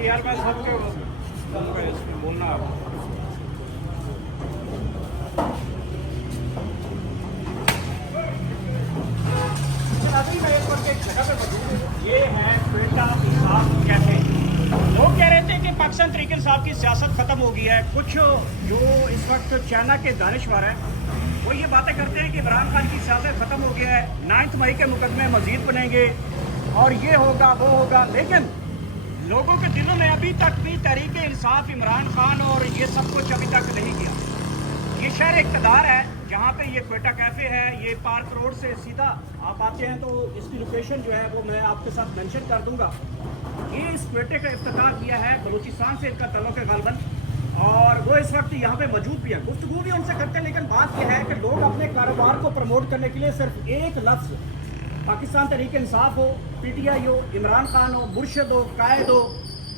ये यार मैं सबके बोलना ये है क्वेटा इंसाफ कैफे। लोग कह रहे थे कि पाकिस्तान तहरीक इंसाफ की सियासत ख़त्म हो गई है। कुछ जो इस वक्त चाइना के दानिशवर हैं वो ये बातें करते हैं कि इमरान खान की सियासत ख़त्म हो गया है, 9 मई के मुकदमे मजीद बनेंगे और ये होगा वो होगा। लेकिन लोगों के दिलों में अभी तक भी तहरीक इंसाफ इमरान खान और ये सब कुछ अभी तक नहीं किया। ये शहर इक़्तिदार है जहाँ पे ये क्वेटा कैफ़े है। ये पार्क रोड से सीधा आप आते हैं तो इसकी लोकेशन जो है वो मैं आपके साथ मेंशन कर दूंगा। ये इस क्वेटे का इफ्तिताह किया है, बलूचिस्तान से इनका तल्लुक़ है गालबन, और वो इस वक्त यहाँ पे मौजूद भी है। गुफ्तगू भी उनसे करते हैं, लेकिन बात यह है कि लोग अपने कारोबार को प्रमोट करने के लिए सिर्फ एक लफ्ज़ पाकिस्तान तहरीक इंसाफ हो, PTI हो, इमरान खान हो, मुर्शद हो, कायद हो,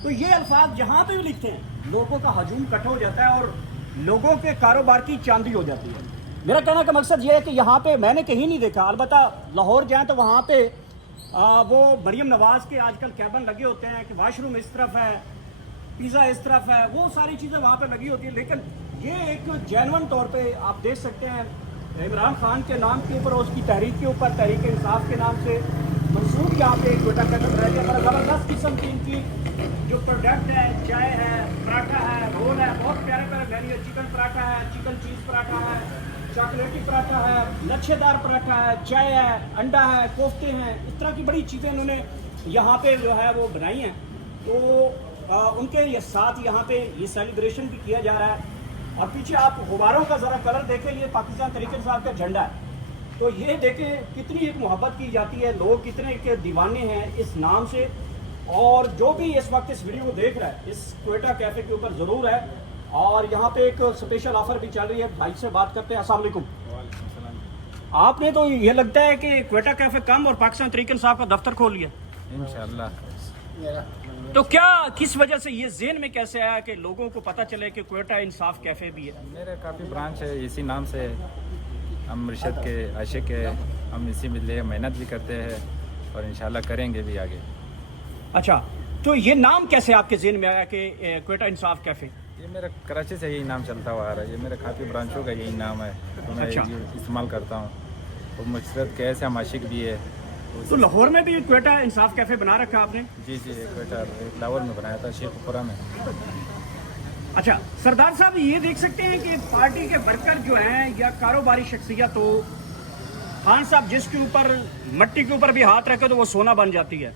तो ये अल्फाज जहाँ पे भी लिखते हैं लोगों का हजूम इकट्ठा हो जाता है और लोगों के कारोबार की चांदी हो जाती है। मेरा कहने का मकसद ये है कि यहाँ पे मैंने कहीं नहीं देखा, अलबत्ता लाहौर जाएँ तो वहाँ पे वो मरियम नवाज़ के आजकल कैबिन लगे होते हैं कि वाशरूम इस तरफ है, पिज़्ज़ा इस तरफ है, वो सारी चीज़ें वहाँ पे लगी होती हैं। लेकिन ये एक जेन्युइन तौर पे आप देख सकते हैं इमरान खान के नाम के ऊपर, उसकी तहरीक के ऊपर, तहरीक इंसाफ के नाम से मंसूब यहाँ पे क्वेटा कैफे बनाया गया। ज़बरदस्त किस्म की इनकी जो प्रोडक्ट है, चाय है, पराठा है, रोल है, बहुत प्यारे प्यारे मेन्यू है। चिकन पराठा है, चिकन चीज़ पराठा है, चॉकलेटी पराठा है, लच्छेदार पराठा है, चाय है, अंडा है, कोफ्ते हैं, इस तरह की बड़ी चीज़ें उन्होंने यहाँ पे जो है वो बनाई हैं। तो उनके ये साथ यहाँ पे ये सेलिब्रेशन भी किया जा रहा है। और पीछे आप गुब्बारों का ज़रा कलर देखें, ये पाकिस्तान तहरीक इंसाफ का झंडा है। तो ये देखें कितनी एक मोहब्बत की जाती है, लोग कितने के दीवाने हैं इस नाम से। और जो भी इस वक्त इस वीडियो को देख रहा है इस क्वेटा कैफ़े के ऊपर ज़रूर है। और यहाँ पे एक स्पेशल ऑफर भी चल रही है, भाई से बात करते हैं। अस्सलाम वालेकुम। आपने तो ये लगता है कि क्वेटा कैफ़े कम और पाकिस्तान तहरीक इंसाफ का दफ्तर खोल लिया इंशाअल्लाह। तो क्या किस वजह से ये ज़हन में कैसे आया कि लोगों को पता चले कि क्वेटा इंसाफ कैफ़े भी है? मेरे काफ़ी ब्रांच है, इसी नाम से हम मुर्शद के आशिक है, हम इसी में लिए मेहनत भी करते हैं और इंशाल्लाह करेंगे भी आगे। अच्छा, तो ये नाम कैसे आपके ज़हन में आया कि क्वेटा इंसाफ कैफ़े? ये मेरा कराची से यही नाम चलता हुआ आ रहा है, ये मेरे काफ़ी ब्रांचों का यही नाम है, तो मैं अच्छा। इस्तेमाल करता हूँ। तो मुर्शद के ऐसे हम आशिक भी है। तो लाहौर में भी क्वेटा इंसाफ कैफ़े बना रखा आपने? जी जी, क्वेटा लाहौर में बनाया था, शेखपुरा में। अच्छा सरदार साहब, ये देख सकते हैं कि पार्टी के वर्कर जो हैं या कारोबारी शख्सियत हो, खान साहब जिसके ऊपर मट्टी के ऊपर भी हाथ रखे तो वो सोना बन जाती है।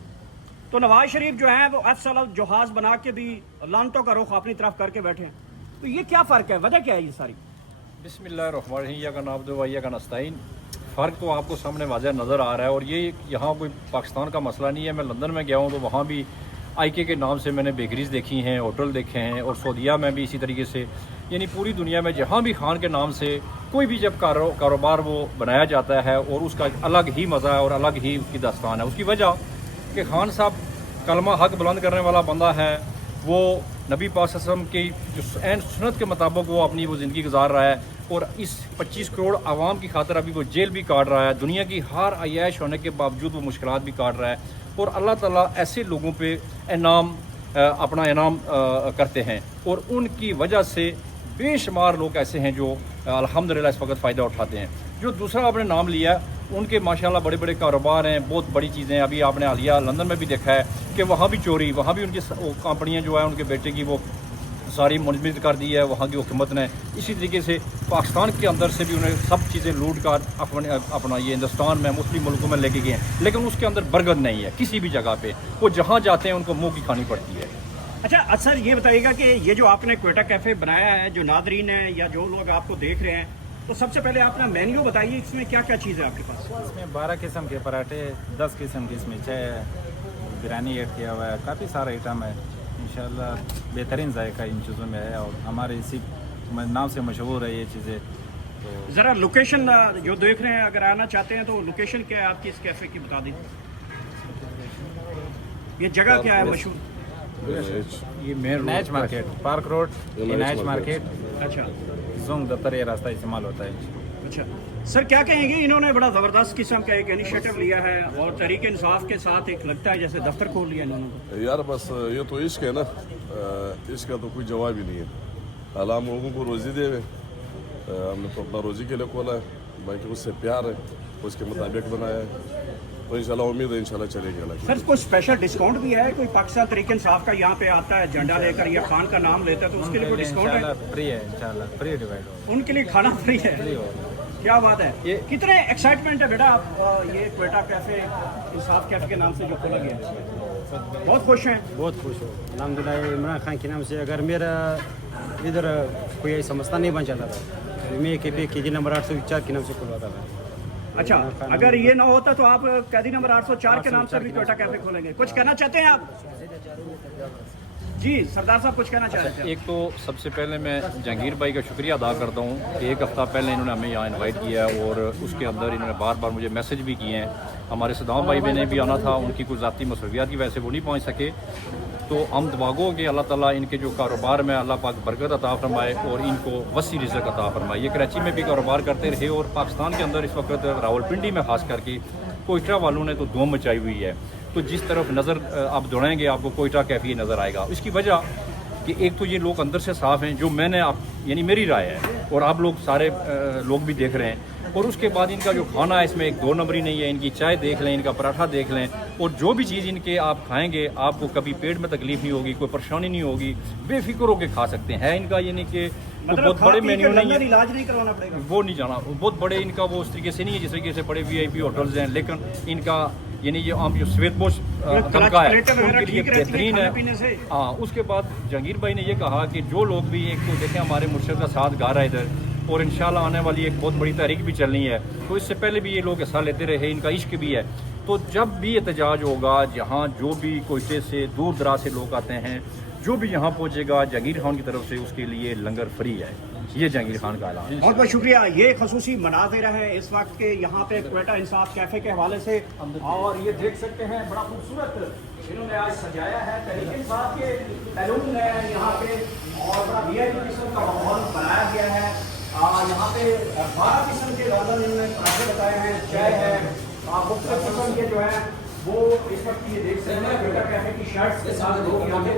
तो नवाज शरीफ जो है वो अफसल जहाज बना के भी लानतों का रुख अपनी तरफ करके बैठे हैं। तो ये क्या फ़र्क है, वजह क्या है ये सारी? बिस्मिल्लाहिर्रहमानिर्रहीम। फ़र्क तो आपको सामने वाज़ह नज़र आ रहा है। और ये यहाँ कोई पाकिस्तान का मसला नहीं है। मैं लंदन में गया हूँ तो वहाँ भी IK के नाम से मैंने बेकरीज़ देखी हैं, होटल देखे हैं, और सऊदीया में भी इसी तरीके से, यानी पूरी दुनिया में जहाँ भी खान के नाम से कोई भी जब कारोबार वो बनाया जाता है और उसका अलग ही मज़ा है और अलग ही उसकी दास्तान है। उसकी वजह कि खान साहब कलमा हक बुलंद करने वाला बंदा है, वो नबी पाक सल्लल्लाहु अलैहि वसल्लम की जो ऐन सुन्नत के मुताबिक वो अपनी वो ज़िंदगी गुजार रहा है। और इस 25 करोड़ आवाम की खातिर अभी वो जेल भी काट रहा है, दुनिया की हर आयाश होने के बावजूद वो मुश्किलात भी काट रहा है। और अल्लाह ताला ऐसे लोगों पे अपना इनाम करते हैं और उनकी वजह से बेशुमार लोग ऐसे हैं जो अल्हम्दुलिल्लाह इस वक्त फ़ायदा उठाते हैं। जो दूसरा आपने नाम लिया, उनके माशाल्लाह बड़े बड़े कारोबार हैं, बहुत बड़ी चीज़ें। अभी आपने हालिया लंदन में भी देखा है कि वहाँ भी चोरी, वहाँ भी उनकी कंपनियाँ जो है उनके बेटे की वो सारी मुनज़्ज़म कर दी है वहाँ की हुकूमत ने। इसी तरीके से पाकिस्तान के अंदर से भी उन्हें सब चीज़ें लूट कर अपना ये हिंदुस्तान में मुस्लिम मुल्कों में लेके गए हैं, लेकिन उसके अंदर बरकत नहीं है किसी भी जगह पे। वो जहाँ जाते हैं उनको मुँह की खानी पड़ती है। अच्छा सर, ये बताइएगा कि ये जो आपने क्वेटा कैफ़े बनाया है, जो नादरीन है या जो लोग आपको देख रहे हैं, तो सबसे पहले अपना मेन्यू बताइए, इसमें क्या क्या चीज़ है आपके पास? इसमें 12 किस्म के पराठे, 10 किस्म की इसमें चाय है, बिरयानी ऐड किया हुआ है, काफ़ी सारा आइटम है। इंशाल्लाह बेहतरीन जायका इन चीज़ों में है और हमारे इसी नाम से मशहूर है ये चीज़ें। तो ज़रा लोकेशन जो देख रहे हैं अगर आना चाहते हैं तो लोकेशन क्या है आपकी इस कैफ़े की, बता दीजिए। ये जगह क्या है मशहूर? ये main noise market, park road, noise market. अच्छा, जोंग दफ्तर ये रास्ता इस्तेमाल होता है। अच्छा सर, क्या कहेंगे, इन्होंने बड़ा ज़बरदस्त किस्म का एक इनिशिएटिव लिया है और तहरीक इंसाफ के साथ एक लगता है जैसे दफ्तर खोल लिया इन्होंने। यार बस ये तो इश्क है ना, इश्क का तो कोई जवाब ही नहीं है। हालांकि हम लोगों को रोज़ी दे हुए, हमने तो अपना रोज़ी के लिए खोला है, बाकी उससे प्यार है, उसके मुताबिक बनाया है, तो इंशाल्लाह उम्मीद है इंशाल्लाह चलेगी अलग। सर कोई स्पेशल डिस्काउंट भी है, कोई पाकिस्तान तहरीक इंसाफ का यहाँ पे आता है झंडा लेकर या खान का नाम लेता है तो उसके लिए कोई डिस्काउंट है? फ्री है इंशाल्लाह, फ्री डिवाइड होगा, उनके लिए खाना फ्री है? फ्री होगा। क्या बात है। ये कितने एक्साइटमेंट है बेटा आप ये क्वेटा कैफे इंसाफ कैफे के नाम से जो खोला गया है, बहुत खुश हैं? बहुत खुश हूँ अल्हम्दुलिल्लाह। इमरान खान के नाम से अगर मेरा इधर कोई ऐसा मसला नहीं बन जाता था, मैं कैदी नंबर 804 के नाम से खुलवाता था। अच्छा, अगर ये ना होता तो आप कैदी नंबर 804 के नाम से भी क्वेटा कैफे खोलेंगे। कुछ कहना चाहते हैं आप? जी सरदार साहब कुछ कहना चाहते हैं? एक तो सबसे पहले मैं जहांगीर भाई का शुक्रिया अदा करता हूँ कि एक हफ़्ता पहले इन्होंने हमें यहाँ इनवाइट किया है और उसके अंदर इन्होंने बार बार मुझे मैसेज भी किए हैं। हमारे सदाम भाई ने भी आना था, उनकी कुछ ज़ाती मसरूफियात की वजह से वो नहीं पहुँच सके, तो हम दुआगो कि अल्लाह ताला इनके जो कारोबार में अल्लाह पाक बरकत अता फरमाए और इनको वसी रिज़्क़ अता फरमाए। ये कराची में भी कारोबार करते रहे और पाकिस्तान के अंदर इस वक्त रावलपिंडी में खास करके कोयटा वालों ने तो धूम मचाई हुई है। तो जिस तरफ नज़र आप दौड़ेंगे आपको कोयटा कैफे नज़र आएगा। इसकी वजह कि एक तो ये लोग अंदर से साफ़ हैं, जो मैंने आप यानी मेरी राय है और आप लोग सारे लोग भी देख रहे हैं, और उसके बाद इनका जो खाना है इसमें एक दो नंबरी नहीं है। इनकी चाय देख लें, इनका पराठा देख लें, और जो भी चीज़ इनके आप खाएंगे आपको कभी पेट में तकलीफ नहीं होगी, कोई परेशानी नहीं होगी, बेफिक्र होकर खा सकते हैं। इनका यानी कि मतलब बहुत बड़े मेन्यू नहीं है, इलाज नहीं करवाना पड़ेगा, वो नहीं जाना, बहुत बड़े इनका वो उस तरीके से नहीं है जिस तरीके से बड़े VIP होटल्स हैं, लेकिन इनका यानी ये आम जो श्वेतपोश तबका है उनके लिए बेहतरीन है। हाँ, उसके बाद जहांगीर भाई ने ये कहा कि जो लोग भी एक तो देखें हमारे मुर्शद का साथ गा रहा है इधर, और इंशाल्लाह आने वाली एक बहुत बड़ी तहरीक भी चलनी है, तो इससे पहले भी ये लोग हिस्सा लेते रहे, इनका इश्क भी है। तो जब भी एहतजाज होगा, जहाँ जो भी कोयटे से दूर दराज से लोग आते हैं, जो भी यहाँ पहुँचेगा जहांगीर खान की तरफ से उसके लिए लंगर फ्री है। ये जहांगीर खान का ऐलान। बहुत बहुत शुक्रिया। ये खसूसी मनाज़िर है इस वक्त के यहाँ पे क्वेटा इंसाफ कैफे के हवाले से, और ये देख सकते हैं बड़ा खूबसूरत इन्होंने आज सजाया है तहरीक इंसाफ के बैलून है यहाँ पे, और बड़ा VIP किस्म का माहौल बनाया गया है। यहाँ पे 12 किस्म के लॉन्डन इन्होंने पराठे बताए हैं, चाय है, मुख्तलिफ किस्म के जो है वो इस वक्त ये देख सकते हैं क्वेटा कैफे की शर्ट्स के साथ लोग यहाँ पे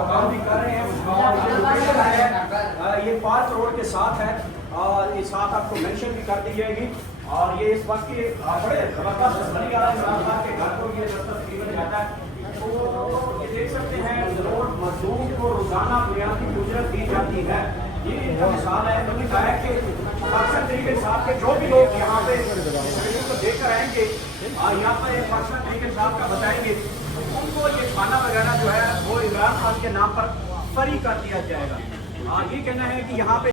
काम भी कर रहे हैं। और ये लोकेशन है ये पार्क रोड के साथ है, और इस साथ आपको मेंशन भी कर दी जाएगी। और ये इस वक्त के बड़े जबरदस्त बनी आ रहा है के घर को ये तकरीबन जाता है। तो ये देख सकते हैं जरूर मजदूर को रोजाना बुनियादी उजरत दी जाती है। ये इनका मिसाल है। उन्होंने कहा है कि पाकिस्तान तहरीक इंसाफ के जो भी लोग यहाँ पे को देखकर आएंगे, यहाँ पर पाकिस्तान तहरीक इंसाफ का बताएंगे, उनको ये खाना वगैरह जो है वो इमरान खान के नाम पर फ्री कर दिया जाएगा। ये कहना है कि यहाँ पे